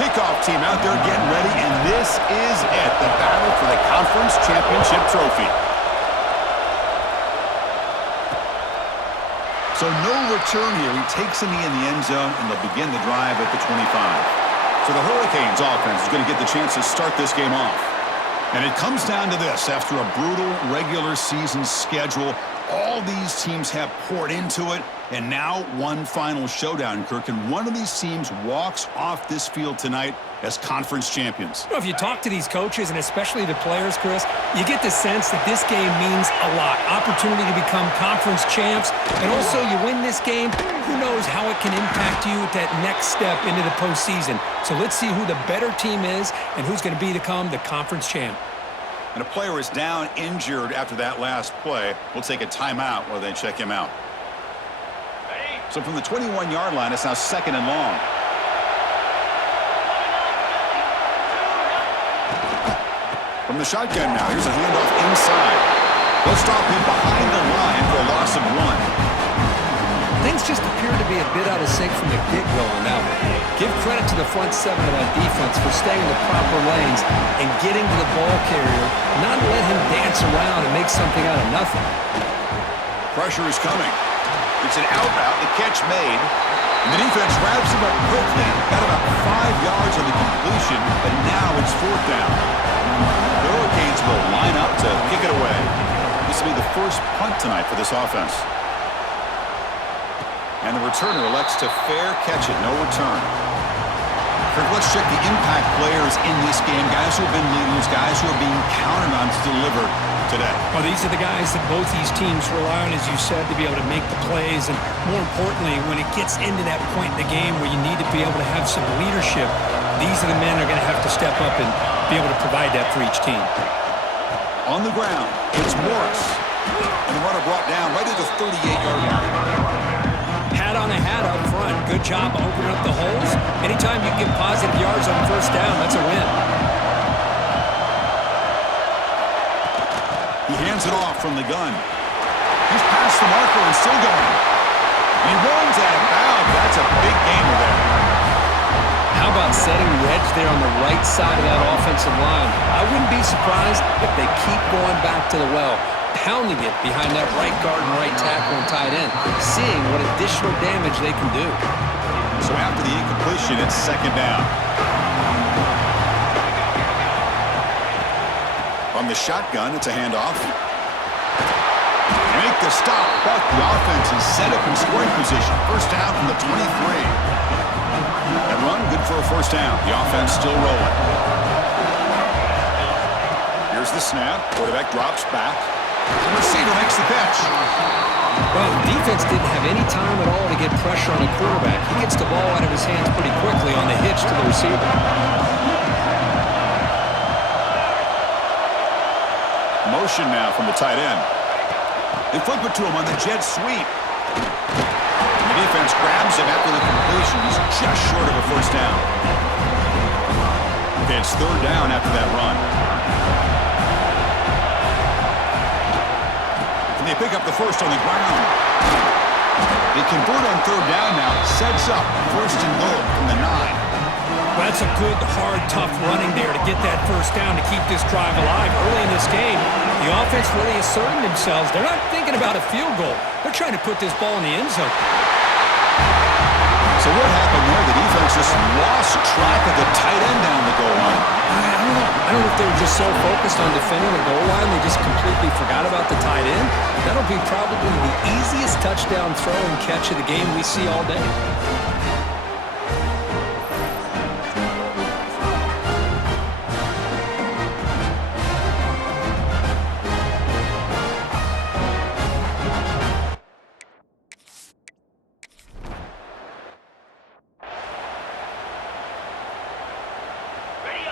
Kickoff team out there getting ready, and this is it, the battle for the conference championship trophy. So no return here. He takes a knee in the end zone, and they'll begin the drive at the 25. So the Hurricanes offense is going to get the chance to start this game off. And it comes down to this. After a brutal regular season schedule, all these teams have poured into it, and now one final showdown, Kirk. And one of these teams walks off this field tonight as conference champions. Well, if you talk to these coaches, and especially the players, Chris, you get the sense that this game means a lot. Opportunity to become conference champs, and also you win this game, who knows how it can impact you at that next step into the postseason. So let's see who the better team is and who's going to become the conference champ. And a player is down injured after that last play. We'll take a timeout while they check him out. So from the 21-yard line, it's now 2nd and long. From the shotgun now, here's a handoff inside. They'll stop him behind the line for a loss of 1. Things just appear to be a bit out of sync from the get-go on that one. Give credit to the front 7 of that defense for staying in the proper lanes and getting to the ball carrier, not let him dance around and make something out of nothing. Pressure is coming. It's an out route, the catch made, and the defense wraps him up quickly. Got about 5 yards on the completion, but now it's 4th down. The Hurricanes will line up to kick it away. This will be the first punt tonight for this offense. And the returner elects to fair catch it, no return. Kirk, let's check the impact players in this game. Guys who have been leaders, guys who are being counted on to deliver today. Well, these are the guys that both these teams rely on, as you said, to be able to make the plays. And more importantly, when it gets into that point in the game where you need to be able to have some leadership, these are the men that are going to have to step up and be able to provide that for each team. On the ground, it's Morris. And the runner brought down right at the 38-yard line. Hat on a hat up front. Good job opening up the holes. Anytime you get positive yards on 1st down, that's a win. He hands it off from the gun. He's past the marker and still going. He runs out of bounds. That's a big gainer there. How about setting the edge there on the right side of that offensive line? I wouldn't be surprised if they keep going back to the well, pounding it behind that right guard and right tackle and tight end, seeing what additional damage they can do. So after the incompletion, it's 2nd down. From the shotgun, it's a handoff. Make the stop, but the offense is set up in scoring position. 1st down from the 23. That run, good for a 1st down. The offense still rolling. Here's the snap. Quarterback drops back. The receiver makes the catch. Well, the defense didn't have any time at all to get pressure on the quarterback. He gets the ball out of his hands pretty quickly on the hitch to the receiver. Motion now from the tight end. They flip it to him on the jet sweep. The defense grabs him after the completion. He's just short of a 1st down. Okay, it's 3rd down after that run. And they pick up the 1st on the ground. They convert on 3rd down now. Sets up 1st and goal from the 9. Well, that's a good, hard, tough running there to get that 1st down to keep this drive alive. Early in this game, the offense really asserting themselves. They're not thinking about a field goal. They're trying to put this ball in the end zone. So what happened there? The defense just lost track of the tight end down the goal line. I don't know if they were just so focused on defending the goal line, they just completely forgot about the tight end. That'll be probably the easiest touchdown throw and catch of the game we see all day.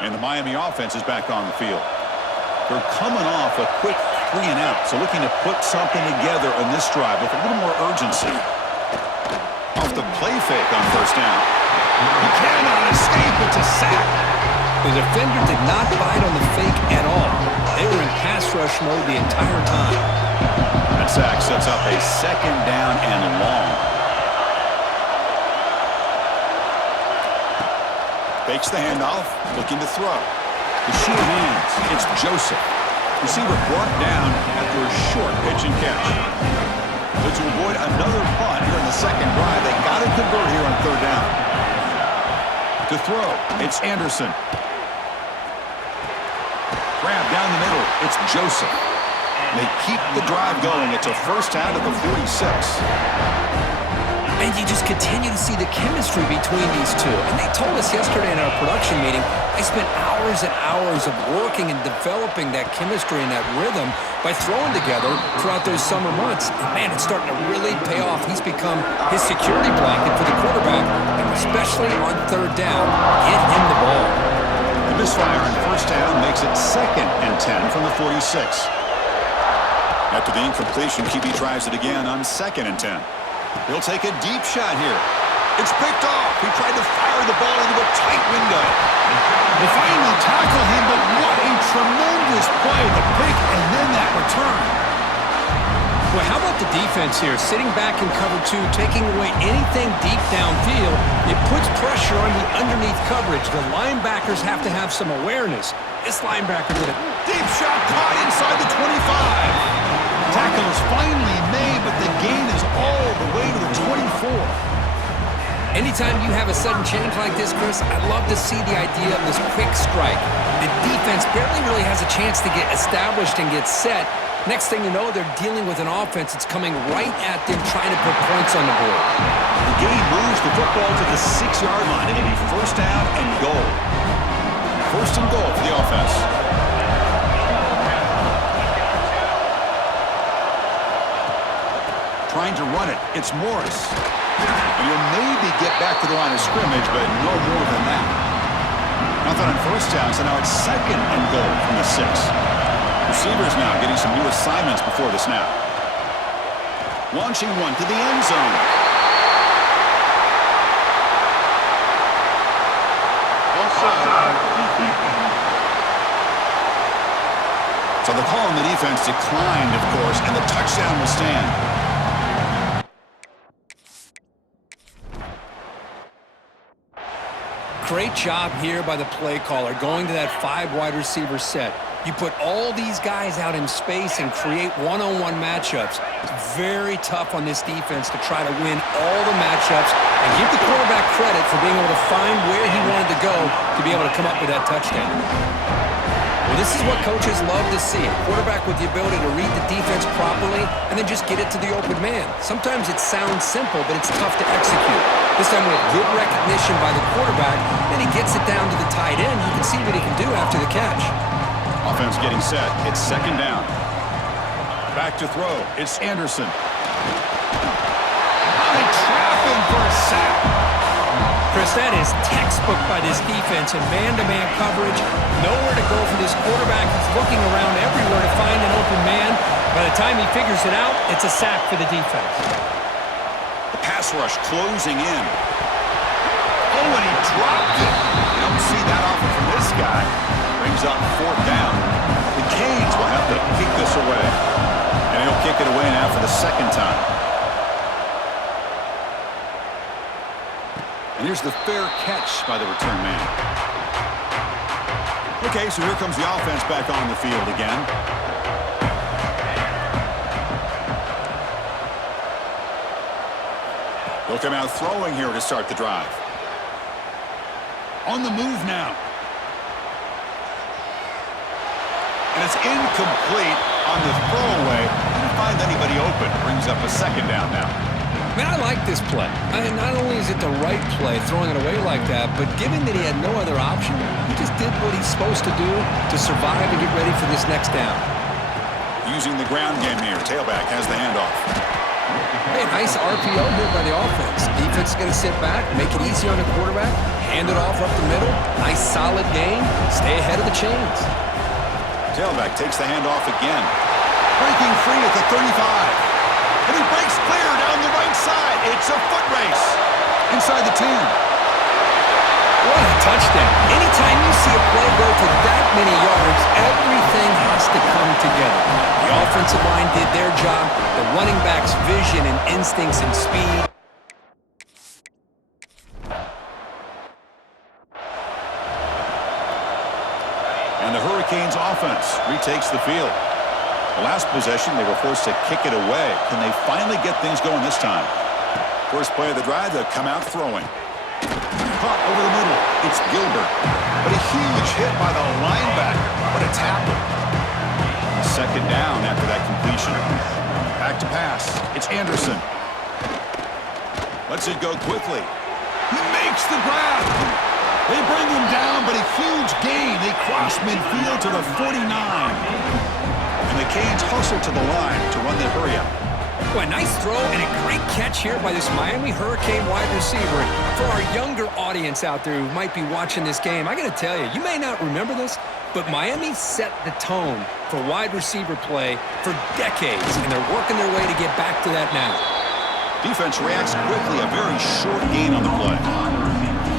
And the Miami offense is back on the field. They're coming off a quick 3 and out, so looking to put something together on this drive with a little more urgency. Off the play fake on 1st down. He cannot escape. It's a sack. The defender did not bite on the fake at all. They were in pass rush mode the entire time. That sack sets up a 2nd down and long. Takes the handoff, looking to throw. The sheer hands, it's Joseph. Receiver brought down after a short pitch and catch. So to avoid another punt here in the second drive, they got to convert here on third down. To throw, it's Anderson. Grab down the middle, it's Joseph. They keep the drive going. It's a first down at the 46. And you just continue to see the chemistry between these two. And they told us yesterday in our production meeting, they spent hours and hours of working and developing that chemistry and that rhythm by throwing together throughout those summer months. And man, it's starting to really pay off. He's become his security blanket for the quarterback, and especially on third down, get him the ball. The misfire on first down makes it 2nd and 10 from the 46. After the incompletion, QB tries it again on 2nd and 10. He'll take a deep shot here. It's picked off. He tried to fire the ball into a tight window. They finally tackle him, but what a tremendous play. The pick and then that return. Well, how about the defense here? Sitting back in cover 2, taking away anything deep downfield. It puts pressure on the underneath coverage. The linebackers have to have some awareness. This linebacker did a Deep shot caught inside the 25. Tackle is finally made, but the gain is all the way to the 24. Anytime you have a sudden change like this, Chris, I'd love to see the idea of this quick strike. The defense barely really has a chance to get established and get set. Next thing you know, they're dealing with an offense that's coming right at them, trying to put points on the board. The game moves the football to the 6-yard line. It'll be first down and goal. First and goal for the offense. Trying to run it. It's Morris. And he'll maybe get back to the line of scrimmage, but no more than that. Nothing on first down, so now it's 2nd and goal from the 6. Receivers now getting some new assignments before the snap. Launching one to the end zone. So the call on the defense declined, of course, and the touchdown will stand. Great job here by the play caller, going to that 5 wide receiver set. You put all these guys out in space and create one-on-one matchups. It's very tough on this defense to try to win all the matchups and give the quarterback credit for being able to find where he wanted to go to be able to come up with that touchdown. Well, this is what coaches love to see. A quarterback with the ability to read the defense properly and then just get it to the open man. Sometimes it sounds simple, but it's tough to execute. This time with good recognition by the quarterback, then he gets it down to the tight end. You can see what he can do after the catch. Offense getting set. It's 2nd down. Back to throw. It's Anderson. They trap him for a sack. Chris, that is textbook by this defense in man-to-man coverage. Nowhere to go for this quarterback. He's looking around everywhere to find an open man. By the time he figures it out, it's a sack for the defense. The pass rush closing in. Oh, and he dropped it. You don't see that often from this guy. Brings up 4th down. The Canes will have to kick this away. And he'll kick it away now for the 2nd time. And here's the fair catch by the return man. Okay, so here comes the offense back on the field again. They'll come out throwing here to start the drive. On the move now. And it's incomplete on the throwaway. Didn't find anybody open. Brings up a 2nd down now. Man, I like this play. Not only is it the right play, throwing it away like that, but given that he had no other option, he just did what he's supposed to do to survive and get ready for this next down. Using the ground game here. Tailback has the handoff. Hey, nice RPO here by the offense. Defense is going to sit back, make it easy on the quarterback, hand it off up the middle. Nice solid game. Stay ahead of the chains. Tailback takes the handoff again. Breaking free at the 35. And he breaks clear down the right side. It's a foot race. Inside the 10. What a touchdown. Anytime you see a play go for that many yards, everything has to come together. The offensive line did their job. The running back's vision and instincts and speed. Hurricanes offense retakes the field. The last possession, they were forced to kick it away. Can they finally get things going this time? First play of the drive, they'll come out throwing. Caught over the middle. It's Gilbert. But a huge hit by the linebacker. What a tackle. Second down after that completion. Back to pass. It's Anderson. Lets it go quickly. He makes the grab. They bring him down, but a huge gain. They cross midfield to the 49. And the Canes hustle to the line to run the hurry up. Well, a nice throw and a great catch here by this Miami Hurricane wide receiver. For our younger audience out there who might be watching this game, I got to tell you, you may not remember this, but Miami set the tone for wide receiver play for decades, and they're working their way to get back to that now. Defense reacts quickly, a very short gain on the play.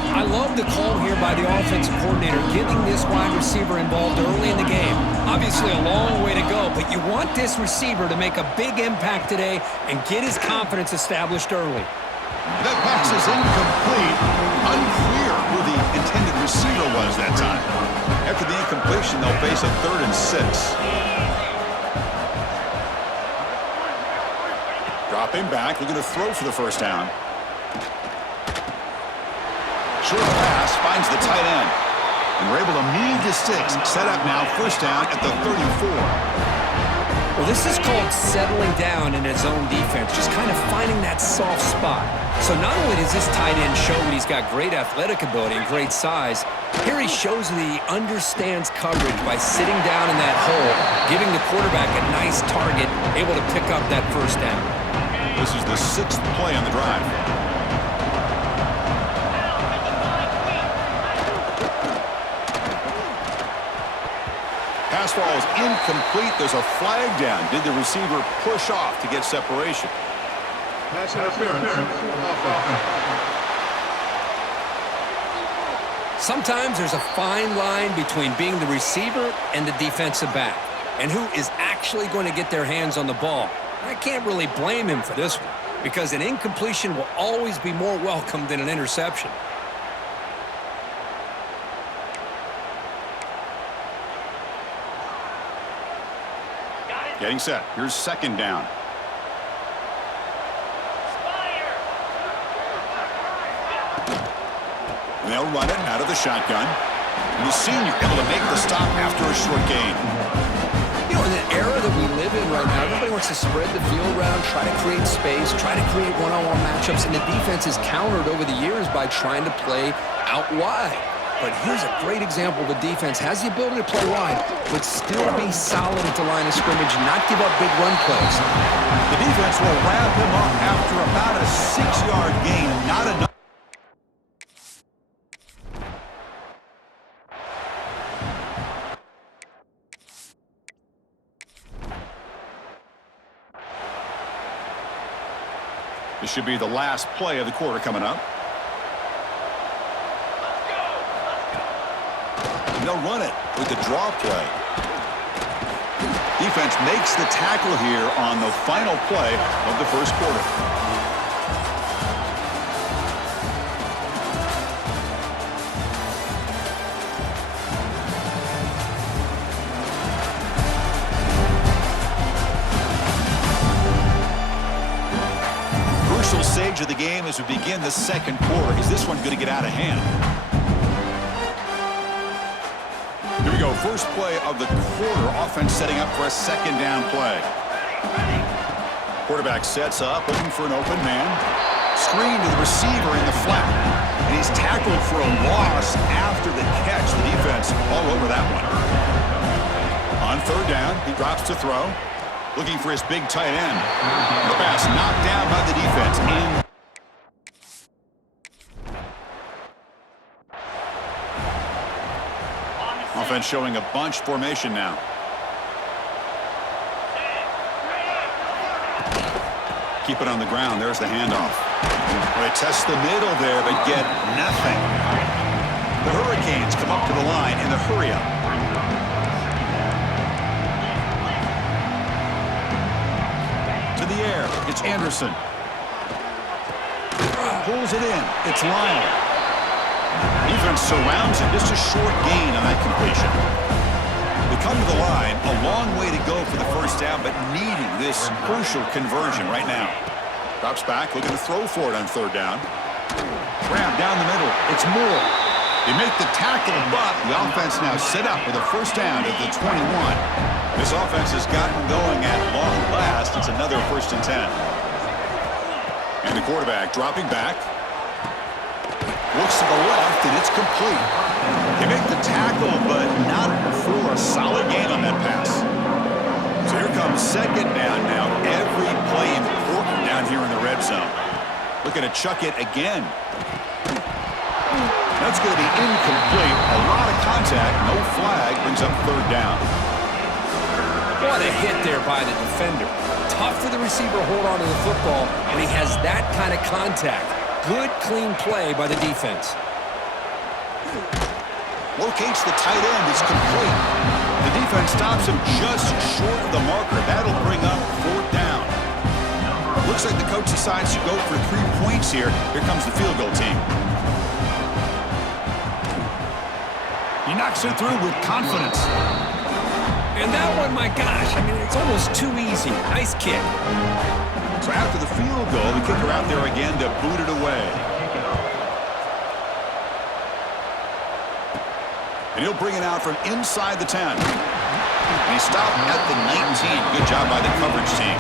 I love the call here by the offensive coordinator, getting this wide receiver involved early in the game. Obviously a long way to go, but you want this receiver to make a big impact today and get his confidence established early. That pass is incomplete. Unclear who the intended receiver was that time. After the incompletion, they'll face a 3rd and 6. Dropping back, looking to throw for the first down. Short pass finds the tight end. And we're able to move the sticks. Set up now, first down at the 34. Well, this is called settling down in his own defense, just kind of finding that soft spot. So not only does this tight end show that he's got great athletic ability and great size, here he shows that he understands coverage by sitting down in that hole, giving the quarterback a nice target, able to pick up that first down. This is the 6th play on the drive. Pass ball is incomplete. There's a flag down. Did the receiver push off to get separation? Pass interference. Sometimes there's a fine line between being the receiver and the defensive back, and who is actually going to get their hands on the ball. I can't really blame him for this one, because an incompletion will always be more welcome than an interception. Getting set. Here's second down. And they'll run it out of the shotgun. And the senior able to make the stop after a short gain. You know, in the era that we live in right now, everybody wants to spread the field around, try to create space, try to create one-on-one matchups, and the defense is countered over the years by trying to play out wide. But here's a great example. The defense has the ability to play wide, but still be solid at the line of scrimmage, not give up big run plays. The defense will wrap him up after about a 6-yard gain. Not enough. This should be the last play of the quarter coming up. And they'll run it with the draw play. Defense makes the tackle here on the final play of the first quarter. Crucial stage of the game as we begin the second quarter. Is this one going to get out of hand? Here we go. First play of the quarter. Offense setting up for a second down play. Quarterback sets up, looking for an open man. Screen to the receiver in the flat. And he's tackled for a loss after the catch. The defense all over that one. On third down, he drops to throw. Looking for his big tight end. The pass knocked down by the defense. Offense showing a bunch formation now. Keep it on the ground. There's the handoff. They test the middle there, but get nothing. The Hurricanes come up to the line in the hurry-up. To the air. It's Anderson. Pulls it in. It's Lyon. Defense surrounds him. Just a short gain on that completion. They come to the line, a long way to go for the first down, but needing this crucial conversion right now. Drops back, looking to throw for it on third down. Graham down the middle. It's Moore. They make the tackle, but the offense now set up with a first down at the 21. This offense has gotten going at long last. It's another 1st and 10. And the quarterback dropping back. Looks to the left, and it's complete. They make the tackle, but not for a solid gain on that pass. So here comes second down now. Every play important down here in the red zone. Looking to chuck it again. That's going to be incomplete. A lot of contact. No flag. Brings up third down. What a hit there by the defender. Tough for the receiver to hold on to the football when he has that kind of contact. Good, clean play by the defense. Locates the tight end. It's complete. The defense stops him just short of the marker. That'll bring up fourth down. Looks like the coach decides to go for 3 points here. Here comes the field goal team. He knocks it through with confidence. And that one, my gosh, I mean, it's almost too easy. Nice kick. So after the field goal, the kicker out there again to boot it away. And he'll bring it out from inside the 10. And he stopped at the 19. Good job by the coverage team.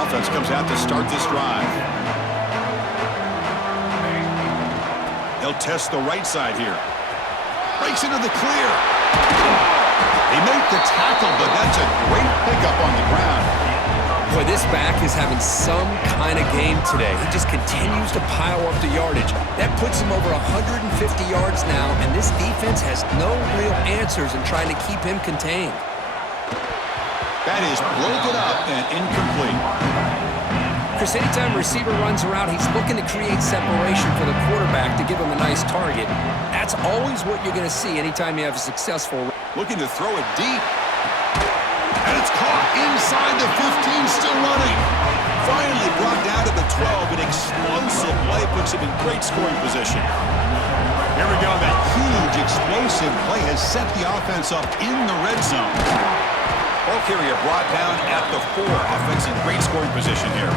Offense comes out to start this drive. They'll test the right side here. Breaks into the clear. They make the tackle, but that's a great pickup on the ground. Boy, this back is having some kind of game today. He just continues to pile up the yardage. That puts him over 150 yards now, and this defense has no real answers in trying to keep him contained. That is broken up and incomplete. Chris, anytime a receiver runs around, he's looking to create separation for the quarterback to give him a nice target. That's always what you're going to see anytime you have a successful. Looking to throw it deep. And it's caught inside the 15, still running. Finally brought down to the 12. An explosive play puts him in great scoring position. Here we go. That huge explosive play has set the offense up in the red zone. Ball carrier brought down at the 4. Offense in great scoring position here.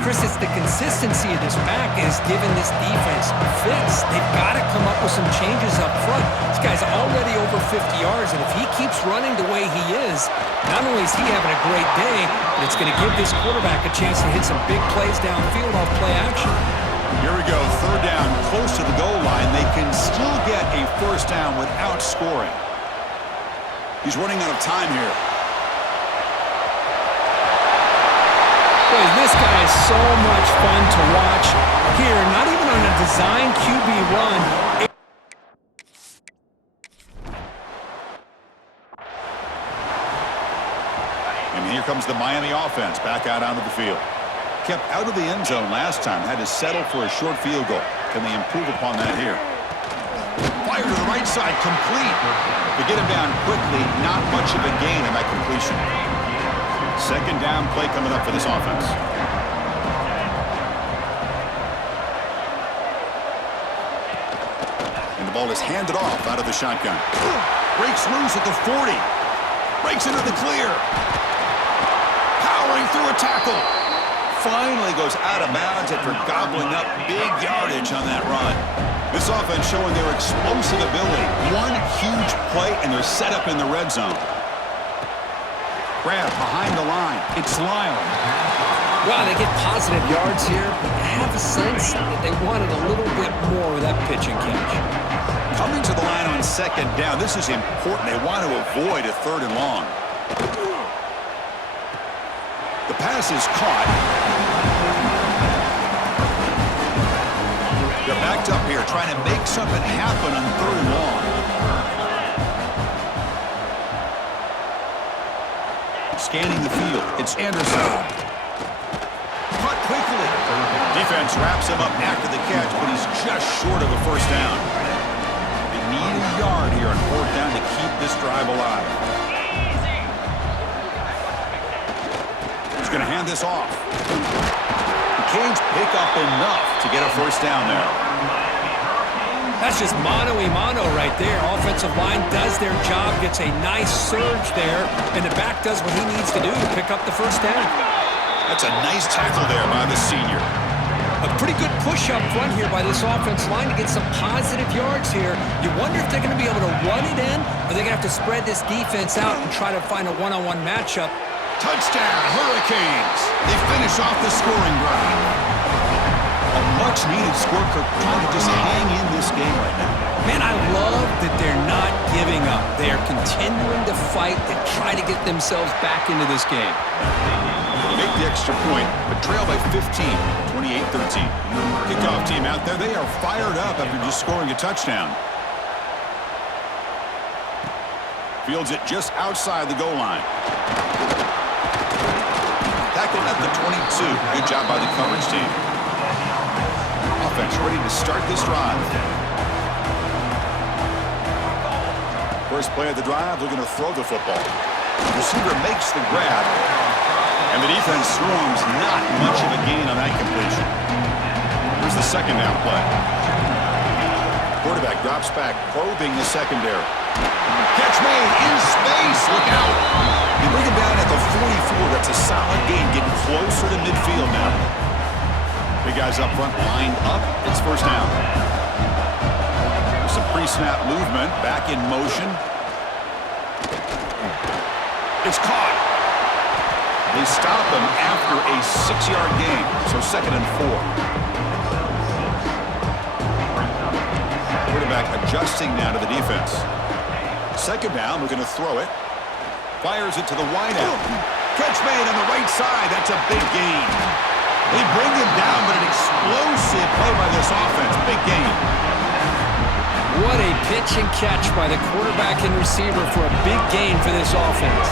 Chris, it's the consistency of this back is giving this defense fits. They've got to come up with some changes up front. This guy's already over 50 yards, and if he keeps running the way he is, not only is he having a great day, but it's going to give this quarterback a chance to hit some big plays downfield off play action. Here we go. Third down, close to the goal line. They can still get a first down without scoring. He's running out of time here. Boy, this guy is so much fun to watch here. Not even on a design QB run. And here comes the Miami offense back out onto the field. Kept out of the end zone last time. Had to settle for a short field goal. Can they improve upon that here? Fire to the right side, complete. To get him down quickly, not much of a gain on that completion. Second down play coming up for this offense. And the ball is handed off out of the shotgun. Breaks loose at the 40. Breaks into the clear. Powering through a tackle. Finally goes out of bounds after gobbling up big yardage on that run. This offense showing their explosive ability. One huge play, and they're set up in the red zone. Grab behind the line. It's Lyle. Wow, they get positive yards here, but you have a sense that they wanted a little bit more of that pitch and catch. Coming to the line on second down. This is important. They want to avoid a third and long. The pass is caught. They're backed up here trying to make something happen on third and long. Scanning the field. It's Anderson. Cut quickly. Defense wraps him up after the catch, but he's just short of a first down. They need a yard here on fourth down to keep this drive alive. He's going to hand this off. The Canes pick up enough to get a first down there. That's just mano-a-mano right there. Offensive line does their job, gets a nice surge there, and the back does what he needs to do to pick up the first down. That's a nice tackle there by the senior. A pretty good push up front here by this offense line to get some positive yards here. You wonder if they're going to be able to run it in, or they're going to have to spread this defense out and try to find a one-on-one matchup. Touchdown, Hurricanes. They finish off the scoring drive. A much-needed score, Kirk, trying to just hang in this game right now. Man, I love that they're not giving up. They are continuing to fight to try to get themselves back into this game. They make the extra point, but trail by 15, 28-13. Kickoff team out there, they are fired up after just scoring a touchdown. Fields it just outside the goal line. Tackled at the 22. Good job by the coverage team. Offense ready to start this drive. First play of the drive, they're going to throw the football. The receiver makes the grab, and the defense swarms. Not much of a gain on that completion. Here's the second down play. Quarterback drops back, probing the secondary. Catch made in space. Look out. They bring him down at the 44. That's a solid gain, getting closer to midfield now. Big guys up front lined up. It's first down. Some pre-snap movement. Back in motion. It's caught. They stop him after a 6-yard gain. So 2nd and 4. Quarterback adjusting now to the defense. Second down, we're going to throw it. Fires it to the wideout. Catch made on the right side. That's a big gain. They bring him down, but an explosive play by this offense. Big gain. What a pitch and catch by the quarterback and receiver for a big gain for this offense.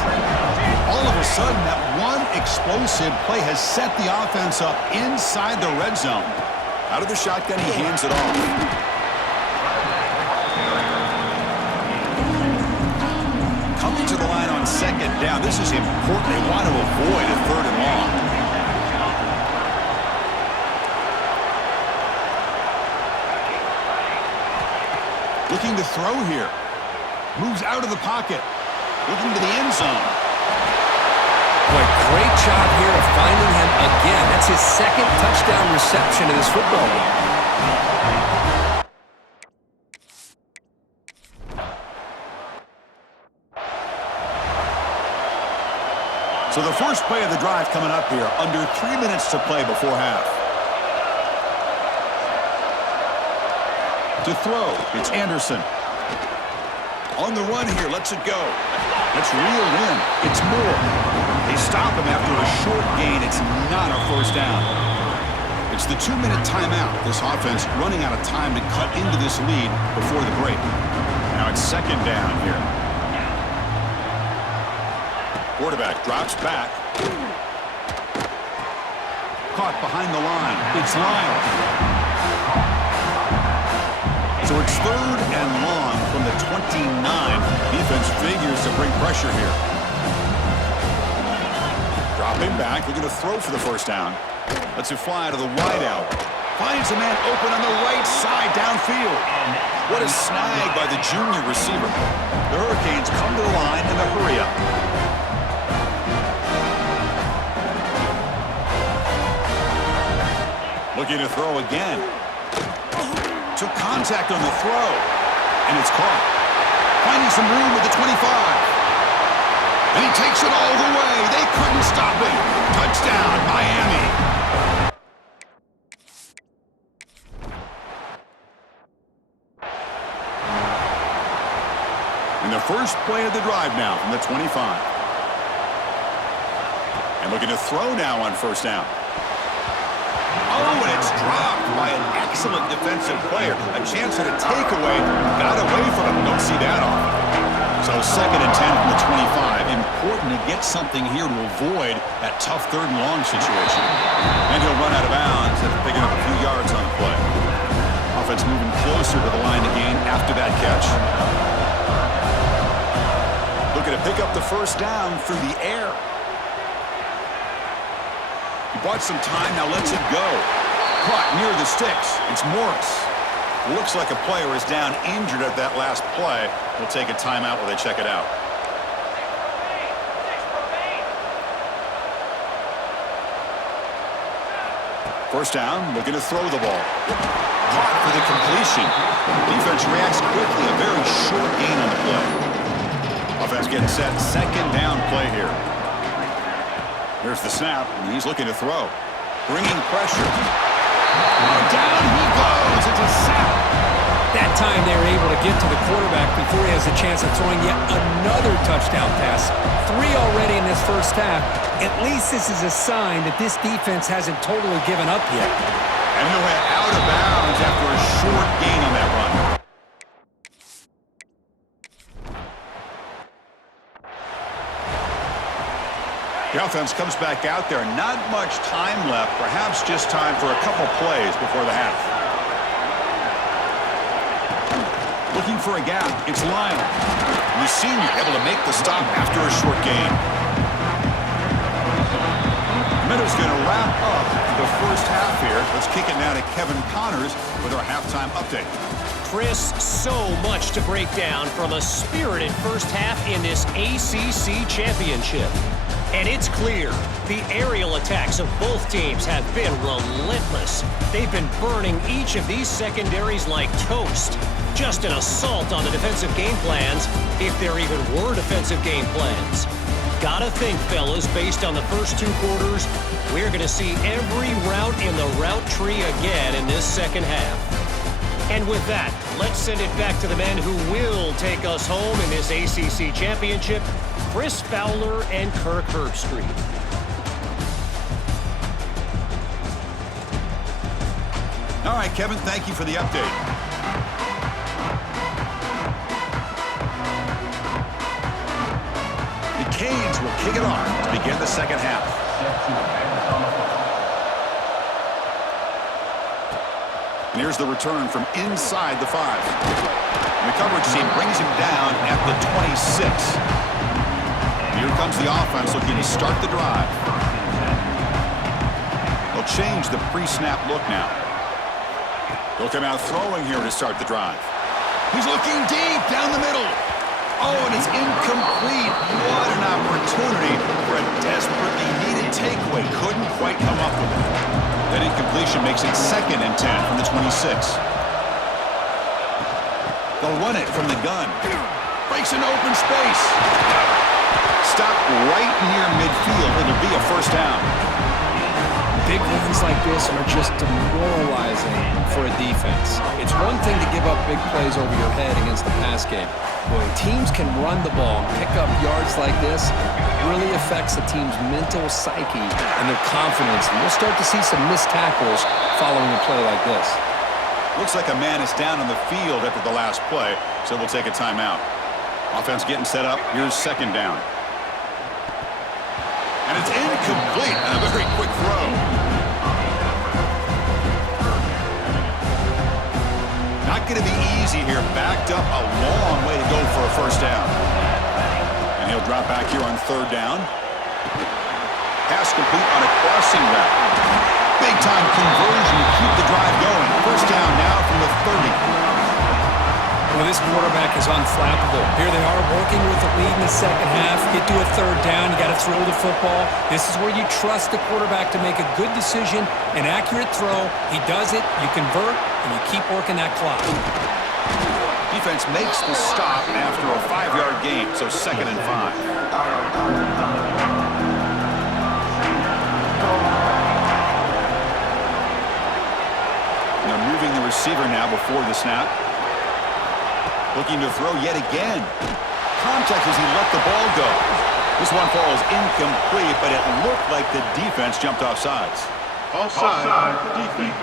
All of a sudden, that one explosive play has set the offense up inside the red zone. Out of the shotgun, he hands it off. Coming to the line on second down. This is important. They want to avoid a 3rd and long. Looking to throw here. Moves out of the pocket. Looking to the end zone. Boy, great job here of finding him again. That's his 2nd touchdown reception of this football game. So the first play of the drive coming up here. Under 3 minutes to play before half. To throw, it's Anderson. On the run here, lets it go. Let's reel in. It's Moore. They stop him after a short gain. It's not a first down. It's the 2-minute timeout. This offense running out of time to cut into this lead before the break. Now it's 2nd down here. Quarterback drops back. Caught behind the line. It's Lyle. So it's 3rd and long from the 29. Defense figures to bring pressure here. Dropping back. They're going to throw for the first down. Lets it fly to the wideout. Finds a man open on the right side downfield. What a snag by the junior receiver. The Hurricanes come to the line in the hurry up. Looking to throw again. Took contact on the throw. And it's caught. Finding some room at the 25. And he takes it all the way. They couldn't stop him. Touchdown, Miami. And the first play of the drive now from the 25. And looking to throw now on first down. Oh, and it's dropped by an excellent defensive player. A chance at a takeaway. Got away from him. Don't see that often. So 2nd and 10 from the 25. Important to get something here to avoid that tough 3rd and long situation. And he'll run out of bounds after picking up a few yards on the play. Offense moving closer to the line to gain after that catch. Looking to pick up the first down through the air. He bought some time, now lets it go. Caught near the sticks. It's Morris. Looks like a player is down injured at that last play. We'll take a timeout while they check it out. First down, looking to throw the ball. Caught for the completion. Defense reacts quickly, a very short gain on the play. Offense getting set, second down play here. Here's the snap, and he's looking to throw. Bringing pressure. Oh, down he goes. It's a sack. That time they were able to get to the quarterback before he has a chance of throwing yet another touchdown pass. 3 already in this first half. At least this is a sign that this defense hasn't totally given up yet. And he'll head out of bounds after a short gain on that run. The offense comes back out there. Not much time left. Perhaps just time for a couple plays before the half. Looking for a gap. It's Lyle. The senior able to make the stop after a short gain. Minutes going to wrap up the first half here. Let's kick it now to Kevin Connors with our halftime update. Chris, so much to break down from a spirited first half in this ACC championship. And it's clear, the aerial attacks of both teams have been relentless. They've been burning each of these secondaries like toast. Just an assault on the defensive game plans, if there even were defensive game plans. Gotta think, fellas, based on the first 2 quarters, we're going to see every route in the route tree again in this second half. And with that, let's send it back to the men who will take us home in this ACC championship, Chris Fowler and Kirk Herbstreit. All right, Kevin, thank you for the update. The Canes will kick it off to begin the second half. And here's the return from inside the 5. And the coverage team brings him down at the 26. Here comes the offense looking to start the drive. They'll change the pre-snap look now. They'll come out throwing here to start the drive. He's looking deep down the middle. Oh, and it's incomplete. What an opportunity for a desperately needed takeaway. Couldn't quite come up with it. That incompletion makes it 2nd and 10 from the 26. They'll run it from the gun. Breaks an open space. Stop right near midfield. It'll be a first down. Big runs like this are just demoralizing for a defense. It's one thing to give up big plays over your head against the pass game. When teams can run the ball and pick up yards like this, it really affects the team's mental psyche and their confidence. And we'll start to see some missed tackles following a play like this. Looks like a man is down on the field after the last play, so we'll take a timeout. Offense getting set up. Here's second down. And it's incomplete and a very quick throw. Not going to be easy here. Backed up a long way to go for a first down. And he'll drop back here on third down. Pass complete on a crossing route. Big time conversion to keep the drive going. First down now from the 30. Well, this quarterback is unflappable. Here they are working with the lead in the second half. Get to a third down. You got to throw the football. This is where you trust the quarterback to make a good decision, an accurate throw. He does it, you convert, and you keep working that clock. Defense makes the stop after a 5-yard gain, so 2nd and 5. They're moving the receiver now before the snap. Looking to throw yet again. Contact as he let the ball go. This one falls incomplete, but it looked like the defense jumped off sides. Offside, defense.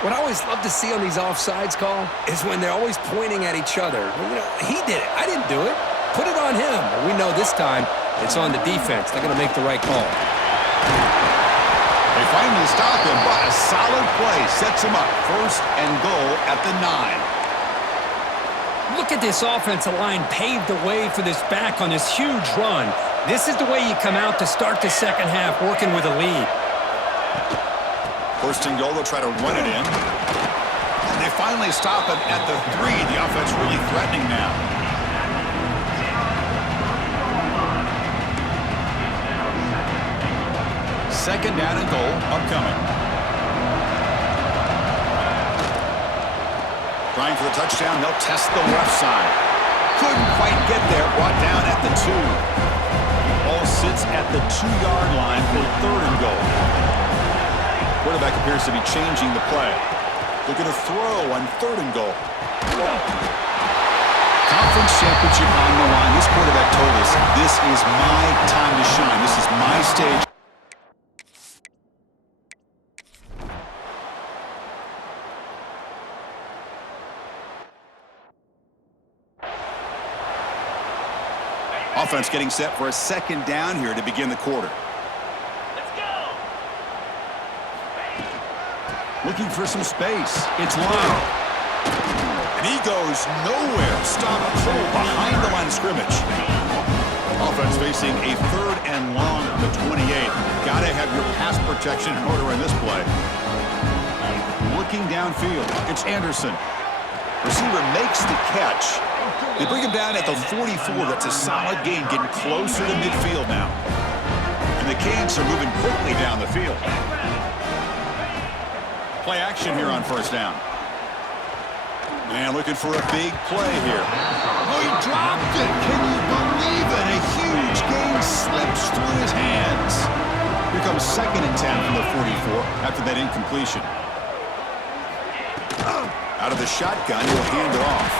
What I always love to see on these offsides call is when they're always pointing at each other. You know, he did it. I didn't do it. Put it on him. But we know this time it's on the defense. They're going to make the right call. They finally stop him, but a solid play sets him up. 1st and goal at the 9. Look at this offensive line paved the way for this back on this huge run. This is the way you come out to start the second half, working with a lead. First and goal, they'll try to run it in. And they finally stop him at the 3. The offense really threatening now. Second down and goal upcoming. Trying for the touchdown, they'll test the left side. Couldn't quite get there, brought down at the 2. Ball sits at the 2-yard line for third and goal. Quarterback appears to be changing the play. They're going to throw on third and goal. Conference championship on the line. This quarterback told us, this is my time to shine. This is my stage. Offense getting set for a second down here to begin the quarter. Let's go. Looking for some space. It's long. And he goes nowhere. Stop cold behind the line of scrimmage. Offense facing a third and long at the 28. Got to have your pass protection in order in this play. Looking downfield. It's Anderson. Receiver makes the catch. They bring him down at the 44. That's a solid gain, getting closer to midfield now. And the Canes are moving quickly down the field. Play action here on first down. And looking for a big play here. Oh, he dropped it. Can you believe it? A huge gain slips through his hands. Here comes second and 10 from the 44 after that incompletion. Out of the shotgun, he'll hand it off.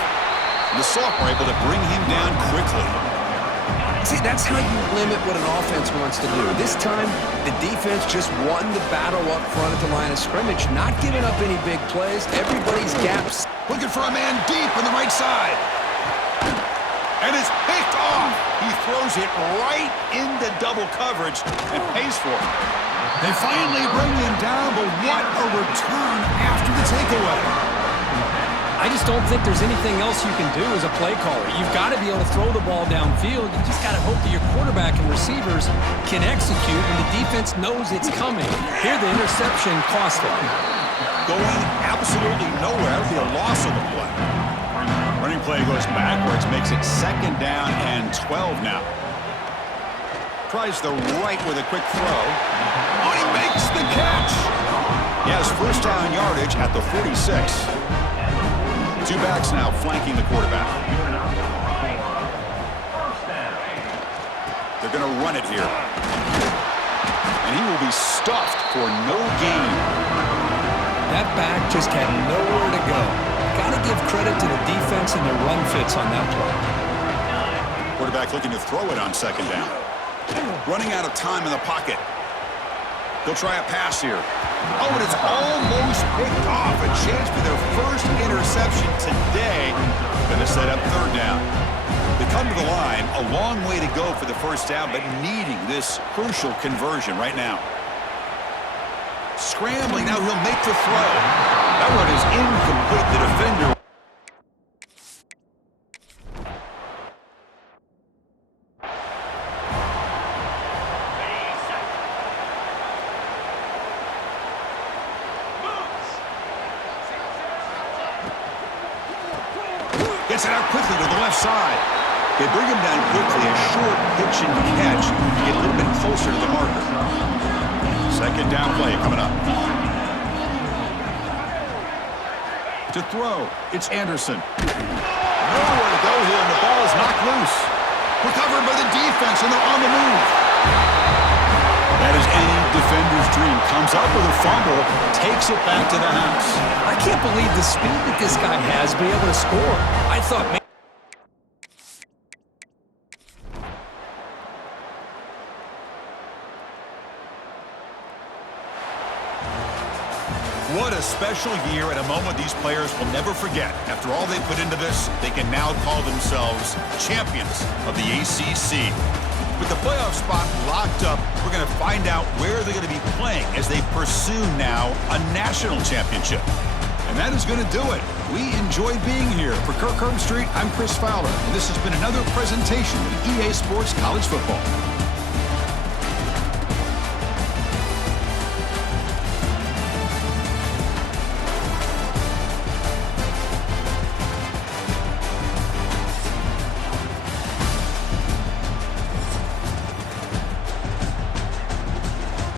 The sophomore able to bring him down quickly. See, that's how you limit what an offense wants to do. This time, the defense just won the battle up front at the line of scrimmage, not giving up any big plays. Everybody's gaps. Looking for a man deep on the right side. And it's picked off. He throws it right into double coverage and pays for it. They finally bring him down, but what a return after the takeaway. I just don't think there's anything else you can do as a play caller. You've got to be able to throw the ball downfield. You just got to hope that your quarterback and receivers can execute, and the defense knows it's coming. Here, the interception cost them. Going absolutely nowhere. That would be a loss of the play. Running play goes backwards, makes it second down and 12 now. Tries the right with a quick throw. Oh, he makes the catch. He has first down yardage at the 46. Two backs now flanking the quarterback. They're going to run it here. And he will be stuffed for no gain. That back just had nowhere to go. Got to give credit to the defense and their run fits on that play. Quarterback looking to throw it on second down. Running out of time in the pocket. They'll try a pass here. Oh, and it's almost picked off. A chance for their first interception today. Going to set up third down. They come to the line. A long way to go for the first down, but needing this crucial conversion right now. Scrambling. Now he'll make the throw. That one is incomplete. The defender. Gets it out quickly to the left side. They bring him down quickly. A short pitch and catch. Get a little bit closer to the marker. Second down play coming up. To throw, it's Anderson. Nowhere to go here, and the ball is knocked loose. Recovered by the defense, and they're on the move. That is any defender's dream. Comes up with a fumble, takes it back to the house. I can't believe the speed that this guy has to be able to score. I thought, man. What a special year and a moment these players will never forget. After all they put into this, they can now call themselves champions of the ACC. With the playoff spot locked up, we're going to find out where they're going to be playing as they pursue now a national championship. And that is going to do it. We enjoyed being here. For Kirk Herbstreit, I'm Chris Fowler, and this has been another presentation of EA Sports College Football.